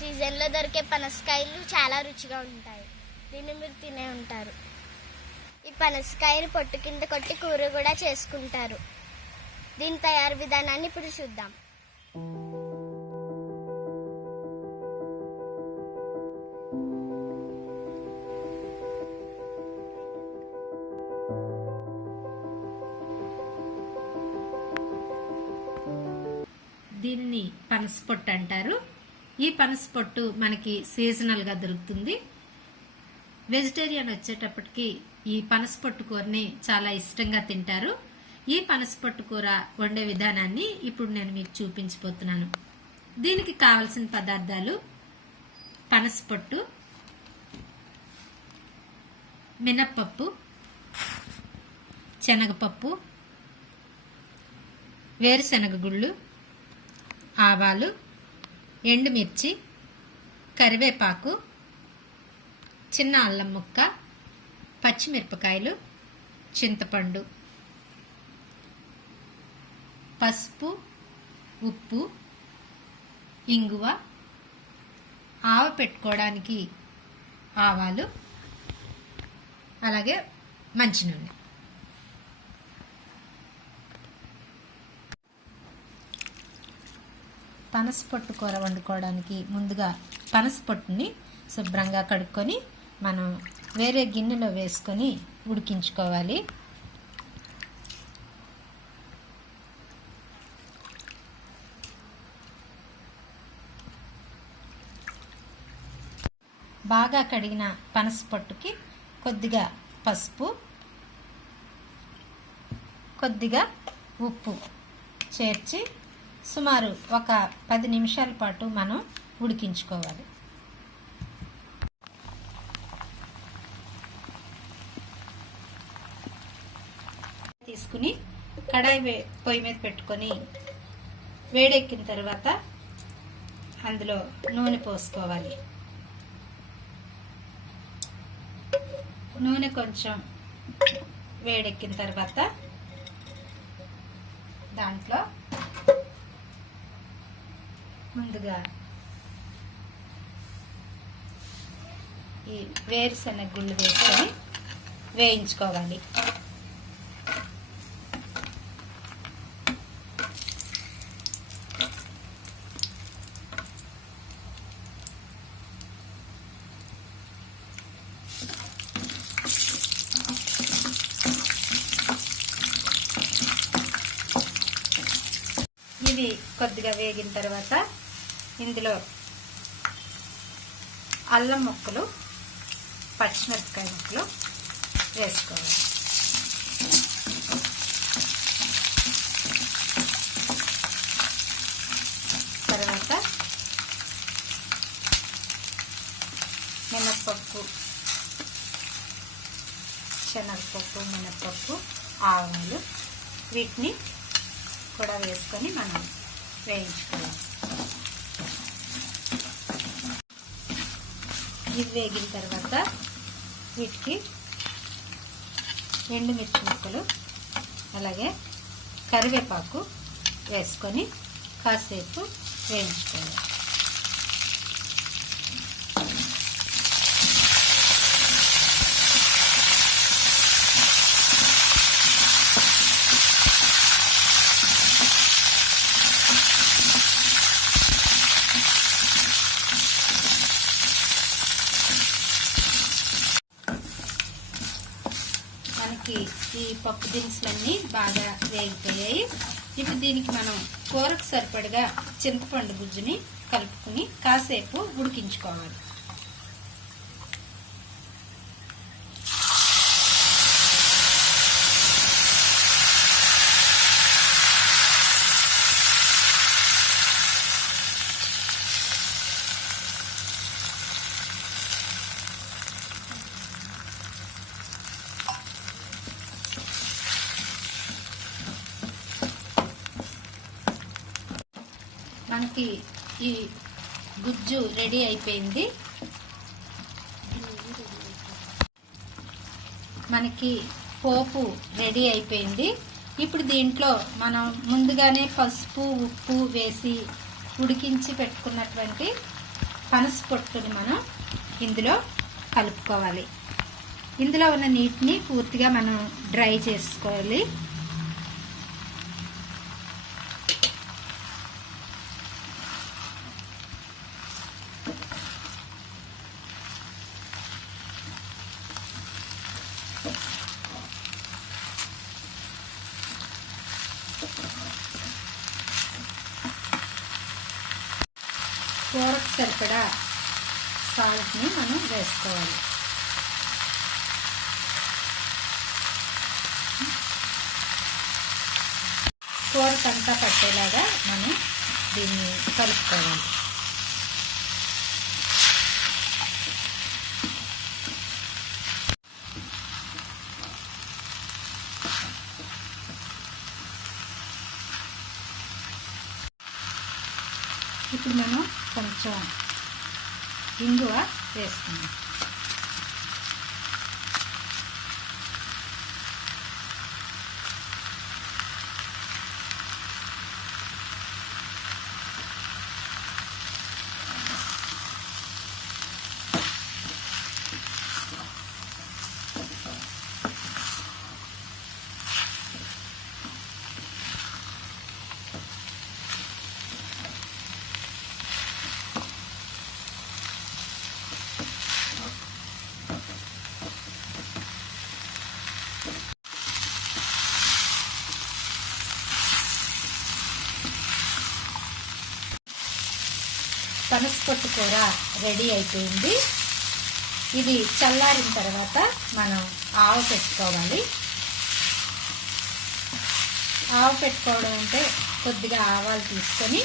సీజన్లో దొరికే పనసకాయలు చాలా రుచిగా ఉంటాయి. దీన్ని మీరు తినే ఉంటారు. ఈ పనసకాయని పొట్టు కింద కొట్టి కూర కూడా చేసుకుంటారు. దీని తయారు విధానాన్ని ఇప్పుడు చూద్దాం. దీన్ని పనస పొట్టు అంటారు. ఈ పనస పొట్టు మనకి సీజనల్గా దొరుకుతుంది. వెజిటేరియన్ వచ్చేటప్పటికి ఈ పనస పొట్టు కూరని చాలా ఇష్టంగా తింటారు. ఈ పనస పొట్టు కూర వండే విధానాన్ని ఇప్పుడు నేను మీకు చూపించబోతున్నాను. దీనికి కావలసిన పదార్థాలు పనస పొట్టు మినప్పప్పు శనగపప్పు వేరుశనగ గుళ్ళు ఆవాలు ఎండుమిర్చి కరివేపాకు చిన్న అల్లం ముక్క పచ్చిమిరపకాయలు చింతపండు పసుపు ఉప్పు ఇంగువ ఆవ పెట్టుకోవడానికి ఆవాలు అలాగే మంచి నూనె. పనస పొట్టు కూర వండుకోవడానికి ముందుగా పనస పొట్టుని శుభ్రంగా కడుక్కొని మనం వేరే గిన్నెలో వేసుకొని ఉడికించుకోవాలి. బాగా కడిగిన పనస పొట్టుకి కొద్దిగా పసుపు కొద్దిగా ఉప్పు చేర్చి సుమారు ఒక పది నిమిషాల పాటు మనం ఉడికించుకోవాలి. తీసుకుని కడాయి పొయ్యి మీద పెట్టుకొని వేడెక్కిన తర్వాత అందులో నూనె పోసుకోవాలి. నూనె కొంచెం వేడెక్కిన తర్వాత దాంట్లో ముందుగా ఈ వేరుశనగ గుళ్ళు వేసుకొని వేయించుకోవాలి. ఇవి కొద్దిగా వేగిన తర్వాత ఇందులో అల్లం ముక్కలు పచ్చిమిరపకాయ ముక్కలు వేసుకోవాలి. తర్వాత మినప్పప్పు శనగపప్పు మినప్పప్పు ఆవాలు వీటిని కూడా వేసుకొని మనం వేయించుకోవాలి. ఇవి వేగిన తర్వాత వీటికి ఎండుమిర్చి ముక్కలు అలాగే కరివేపాకు వేసుకొని కాసేపు వేయించుకోవాలి. మనకి ఈ పప్పు దినుసులన్నీ బాగా వేగిపోయాయి. ఇప్పుడు దీనికి మనం కూరకు సరిపడగా చింతపండు గుజ్జుని కలుపుకుని కాసేపు ఉడికించుకోవాలి. మనకి ఈ గుజ్జు రెడీ అయిపోయింది. మనకి పోపు రెడీ అయిపోయింది. ఇప్పుడు దీంట్లో మనం ముందుగానే పసుపు ఉప్పు వేసి ఉడికించి పెట్టుకున్నటువంటి పనస పొట్టుని మనం ఇందులో కలుపుకోవాలి. ఇందులో ఉన్న నీటిని పూర్తిగా మనం డ్రై చేసుకోవాలి కూరకు సరిపడా సాల్ట్ని మనం వేసుకోవాలి. కూరకంతా పట్టేలాగా మనం దీన్ని కలుపుకోవాలి. ఇప్పుడు మనం కొంచెం ఇంగువ వేసుకుందాం. పనసపొట్టు కూర రెడీ అయిపోయింది. ఇది చల్లారిన తర్వాత మనం ఆవ పెట్టుకోవాలి. ఆవ పెట్టుకోవడం అంటే కొద్దిగా ఆవాలు తీసుకొని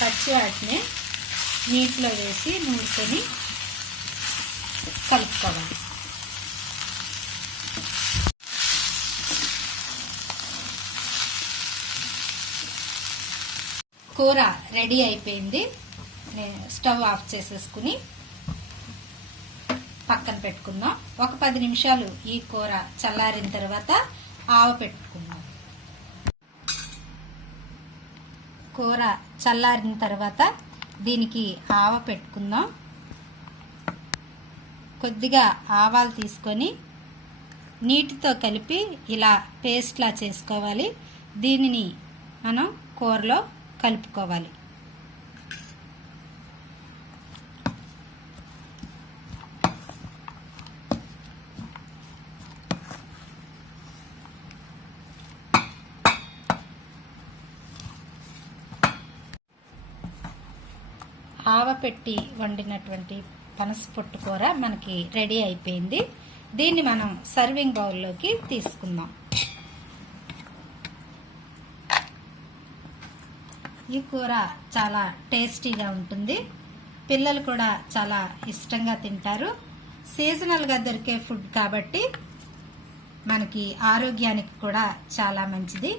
పచ్చి వాటిని నీటిలో వేసి నూరుకొని కలుపుకోవాలి. కూర రెడీ అయిపోయింది. స్టవ్ ఆఫ్ చేసేసుకుని పక్కన పెట్టుకుందాం. ఒక పది నిమిషాలు ఈ కూర చల్లారిన తర్వాత ఆవ పెట్టుకుందాం. కూర చల్లారిన తర్వాత దీనికి ఆవ పెట్టుకుందాం. కొద్దిగా ఆవాలు తీసుకొని నీటితో కలిపి ఇలా పేస్ట్లా చేసుకోవాలి. దీనిని మనం కూరలో కలుపుకోవాలి. ఆవపెట్టి వండినటువంటి పనస పొట్టు కూర మనకి రెడీ అయిపోయింది. దీన్ని మనం సర్వింగ్ బౌల్లోకి తీసుకుందాం. ఈ కూర చాలా టేస్టీగా ఉంటుంది. పిల్లలు కూడా చాలా ఇష్టంగా తింటారు. సీజనల్గా దొరికే ఫుడ్ కాబట్టి మనకి ఆరోగ్యానికి కూడా చాలా మంచిది.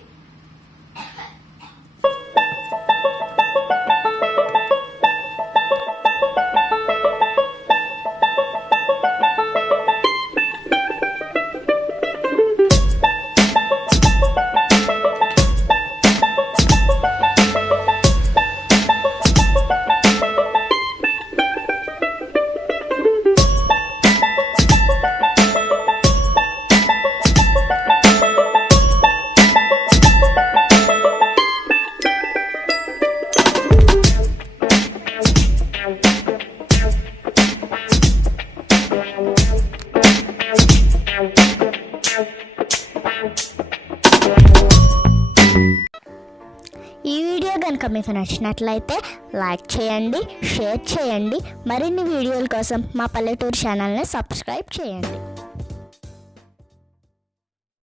కనుక మీకు నచ్చినట్లయితే లైక్ చేయండి షేర్ చేయండి. మరిన్ని వీడియోల కోసం మా పల్లెటూరు ఛానల్ని సబ్స్క్రైబ్ చేయండి.